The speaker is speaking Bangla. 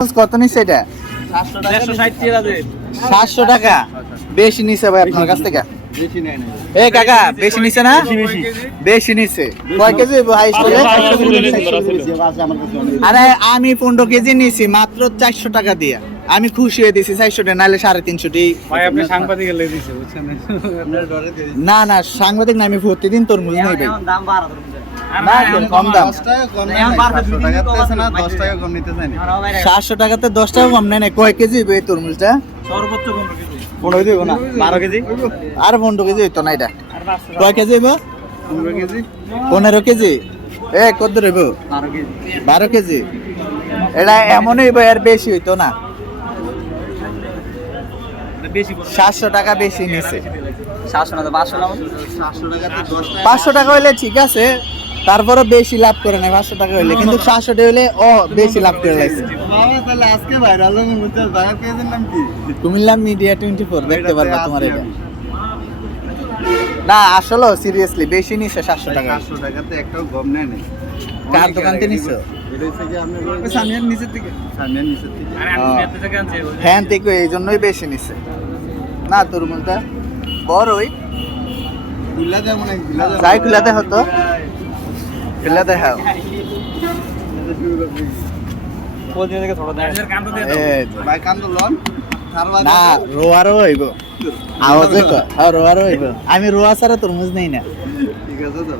কত নিচ্ছে এটা? টাকা সাতশো টাকা। বেশি নিছে ভাই আপনার কাছ থেকে? এ কাকা বেশি নিছে না? বেশি। নিছে। কয় কেজি। আরে আমি পনেরো কেজি নিছি মাত্র চারশো টাকা দিয়ে। আমি খুশি হয়ে দিছি চারশো টাকা নাহলে সাড়ে তিনশো টি ভাই আপনি সাংবাদিক এলে দিছে বুঝছেন? আপনার ডরে দিয়ে দিচ্ছি। না না সাংবাদিক না আমি প্রতিদিন তরমুজ নেই ভাই। সাতশো টাকাতে দশ টাকা কম নেয় কয় কেজি এই তরমুজটা? পনেরো কেজি। না? বারো কেজি। আর পনেরো কেজি হইতো না এটা। কয় কেজি হইব? পনেরো কেজি। এ কত হইব বারো কেজি। এটা এমনই হইব আর বেশি হইতো না। সাতশো টাকা বেশি নিছে। সাতশো না তো পাঁচশো টাকা। পাঁচশো টাকা হইলে ঠিক আছে তারপরে বেশি লাভ করে না পাঁচশো টাকা হইলে। কিন্তু সাতশো টাকা হইলে ও বেশি লাভ করে লাগছে কুমিল্লা মিডিয়া টোয়েন্টি ফোর দেখতে পারবে তোমার এটা। না আসলে সিরিয়াসলি বেশি নিছে সাতশো টাকা। সাতশো টাকাতে একটাও গম নেয় না কার দোকান থেকে নিছো? হ্যাঁ থেকে এই জন্যই বেশি নিছে। না বড়ই। খুলা দেয় মনে যাই খুলাতে হতো। রোয়ারও হইব। আওয়াজে হ্যাঁ রোয়ারও হইব। আমি রোয়া ছাড়া তরমুজ নেই না। ঠিক আছে তো।